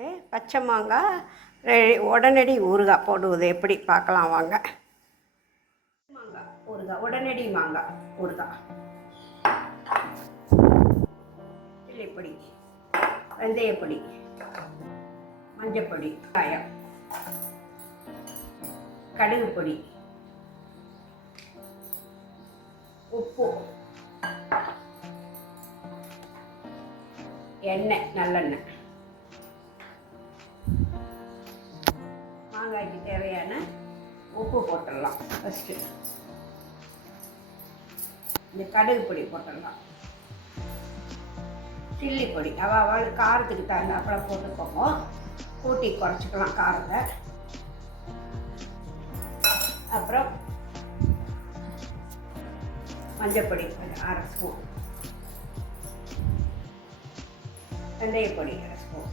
இது பச்சை மாங்காய் உடனடி ஊறுகாய் போடுவது எப்படி பார்க்கலாம் வாங்க. மாங்காய் ஊறுகாய், உடனடி மாங்காய் ஊறுகாய். சில்லிப்பொடி, வெந்தயப்பொடி, மஞ்சப்பொடி, காயம், கடுகு பொடி, உப்பு, எண்ணெய், நல்லெண்ணெய், மாங்காய்க்கு தேவையான உப்பு போட்டுடலாம். ஃபஸ்ட்டு இந்த கடுகு பொடி போட்டுடலாம். சில்லி பொடி அவள் காரத்துக்கு தகுந்தாப்புல போட்டுக்கோங்க, கூட்டி குறைச்சிக்கலாம் காரத்தை. அப்புறம் மஞ்சப்பொடி கொஞ்சம் 1/2 ஸ்பூன், வெந்தயப்பொடி 1/2 ஸ்பூன்,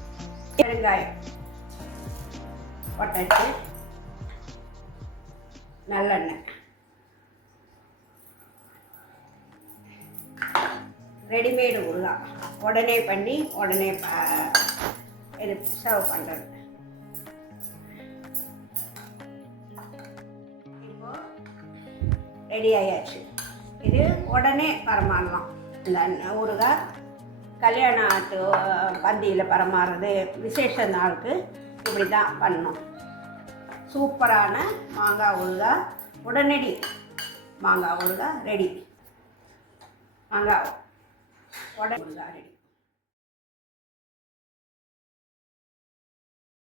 பெருங்காயம் போட்டாச்சு, நல்லெண்ணெய், ரெடிமேடு ஊறுகாய், உடனே பண்ணி உடனே இது சர்வ் பண்ணுறது. இப்போது ரெடி ஆயாச்சு. இது உடனே பரிமாறலாம். இந்த ஊறுகாய் கல்யாணத்து பந்தியில் பரிமாறுறது, விசேஷ நாளுக்கு இப்படி தான் பண்ணணும். சூப்பரான மாங்காய் ஊறுகாய், உடனடி மாங்காய் ஊறுகாய் ரெடி. மாங்காய் உடனே ஊறுகாய் ரெடி.